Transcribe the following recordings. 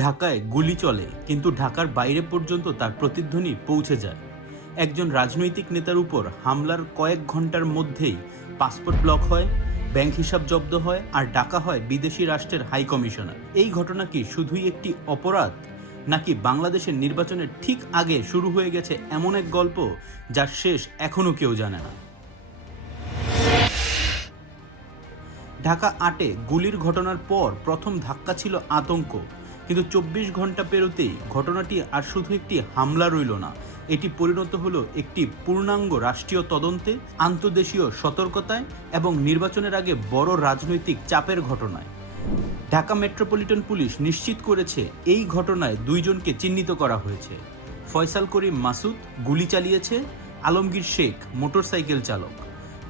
ঢাকায় গুলি চলে, কিন্তু ঢাকার বাইরে পর্যন্ত তার প্রতিধ্বনি পৌঁছে যায়। একজন রাজনৈতিক নেতার উপর হামলার কয়েক ঘন্টার মধ্যেই পাসপোর্ট ব্লক হয়, ব্যাংক হিসাব জব্দ হয়, আর ডাকা হয় বিদেশি রাষ্ট্রের হাই কমিশনার। এই ঘটনা কি শুধুই একটি অপরাধ, নাকি বাংলাদেশের নির্বাচনের ঠিক আগে শুরু হয়ে গেছে এমন এক গল্প যার শেষ এখনও কেউ জানে না? ঢাকা ৮-এ গুলির ঘটনার পর প্রথম ধাক্কা ছিল আতঙ্ক, কিন্তু ২৪ ঘন্টা পেরোতেই ঘটনাটি আর শুধু একটি হামলা রইল না, এটি পরিণত হলো একটি পূর্ণাঙ্গ রাষ্ট্রীয় তদন্তে, আন্তর্দেশীয় সতর্কতায় এবং নির্বাচনের আগে বড় রাজনৈতিক চাপের ঘটনায়। ঢাকা মেট্রোপলিটন পুলিশ নিশ্চিত করেছে এই ঘটনায় দুইজনকে চিহ্নিত করা হয়েছে। ফয়সাল করিম মাসুদ গুলি চালিয়েছে, আলমগীর শেখ মোটরসাইকেল চালক।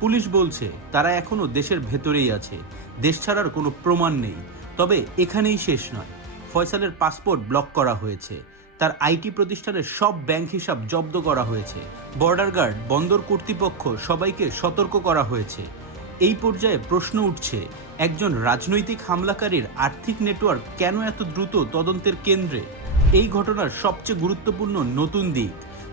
পুলিশ বলছে তারা এখনও দেশের ভেতরেই আছে, দেশ ছাড়ার কোনো প্রমাণ নেই। তবে এখানেই শেষ নয়, ফয়সালের পাসপোর্ট ব্লক করা হয়েছে, তার আইটি প্রতিষ্ঠানের সব ব্যাংক হিসাব জব্দ করা হয়েছে, বর্ডার গার্ড, বন্দর কর্তৃপক্ষ সবাইকে সতর্ক করা হয়েছে। এই পর্যায়ে প্রশ্ন উঠছে, একজন রাজনৈতিক হামলাকারীর আর্থিক নেটওয়ার্ক কেন এত দ্রুত তদন্তের কেন্দ্রে? এই ঘটনার সবচেয়ে গুরুত্বপূর্ণ নতুন দিক,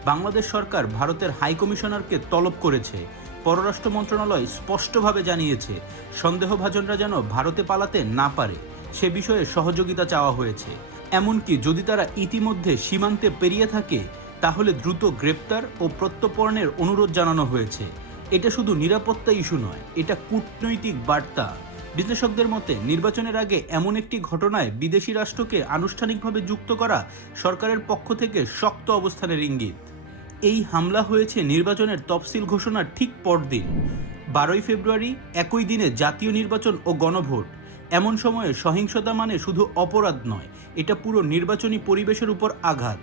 বাংলাদেশ সরকার ভারতের হাই কমিশনারকে তলব করেছে। পররাষ্ট্র মন্ত্রণালয় স্পষ্টভাবে জানিয়েছে সন্দেহভাজনরা যেন ভারতে পালাতে না পারে, সে বিষয়ে সহযোগিতা চাওয়া হয়েছে। এমনকি যদি তারা ইতিমধ্যে সীমান্তে পেরিয়ে থাকে, তাহলে দ্রুত গ্রেপ্তার ও প্রত্যর্পণের অনুরোধ জানানো হয়েছে। এটা শুধু নিরাপত্তা ইস্যু নয়, এটা কূটনৈতিক বার্তা। বিশ্লেষকদের মতে নির্বাচনের আগে এমন একটি ঘটনায় বিদেশি রাষ্ট্রকে আনুষ্ঠানিকভাবে যুক্ত করা সরকারের পক্ষ থেকে শক্ত অবস্থানের ইঙ্গিত। এই হামলা হয়েছে নির্বাচনের তফসিল ঘোষণার ঠিক পরদিন, ১২ই ফেব্রুয়ারি, একই দিনে জাতীয় নির্বাচন ও গণভোট। এমন সময়ে সহিংসতা মানে শুধু অপরাধ নয়, এটা পুরো নির্বাচনী পরিবেশের উপর আঘাত।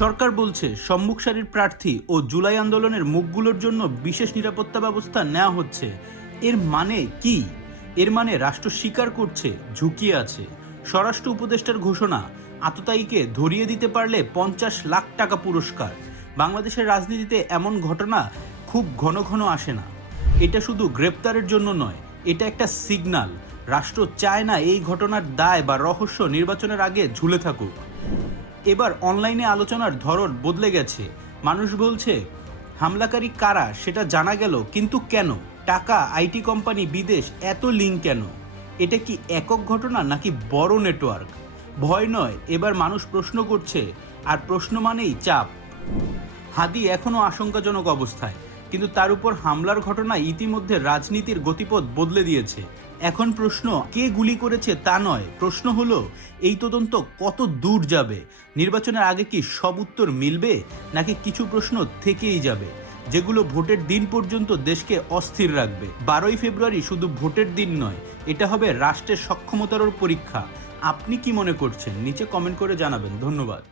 সরকার বলছে সম্মুখ সারির প্রার্থী ও জুলাই আন্দোলনের মুখগুলোর জন্য বিশেষ নিরাপত্তা ব্যবস্থা নেওয়া হচ্ছে। এর মানে কি? এর মানে রাষ্ট্র স্বীকার করছে ঝুঁকি আছে। স্বরাষ্ট্র উপদেষ্টার ঘোষণা, আততায়ীকে ধরিয়ে দিতে পারলে ৫০ লাখ টাকা পুরস্কার। বাংলাদেশের রাজনীতিতে এমন ঘটনা খুব ঘন ঘন আসে না। এটা শুধু গ্রেপ্তারের জন্য নয়, এটা একটা সিগন্যাল। রাষ্ট্র চায় না এই ঘটনার দায় বা রহস্য নির্বাচনের আগে ঝুলে থাকুক। এবার অনলাইনে আলোচনার ধরন বদলে গেছে। মানুষ বলছে হামলাকারী কারা সেটা জানা গেল, কিন্তু কেন? টাকা, আইটি কোম্পানি, বিদেশ, এত লিঙ্ক কেন? এটা কি একক ঘটনা নাকি বড় নেটওয়ার্ক? ভয় নয়, এবার মানুষ প্রশ্ন করছে, আর প্রশ্ন মানেই চাপ। হাদি এখনও আশঙ্কাজনক অবস্থায়, কিন্তু তার উপর হামলার ঘটনা ইতিমধ্যে রাজনীতির গতিপথ বদলে দিয়েছে। এখন প্রশ্ন কে গুলি করেছে তা নয়, প্রশ্ন হলো এই তদন্ত কত দূর যাবে? নির্বাচনের আগে কি সব উত্তর মিলবে, নাকি কিছু প্রশ্ন থেকেই যাবে, যেগুলো ভোটের দিন পর্যন্ত দেশকে অস্থির রাখবে? ১২ই ফেব্রুয়ারি শুধু ভোটের দিন নয়, এটা হবে রাষ্ট্রের সক্ষমতার পরীক্ষা। আপনি কি মনে করছেন? নিচে কমেন্ট করে জানাবেন। ধন্যবাদ।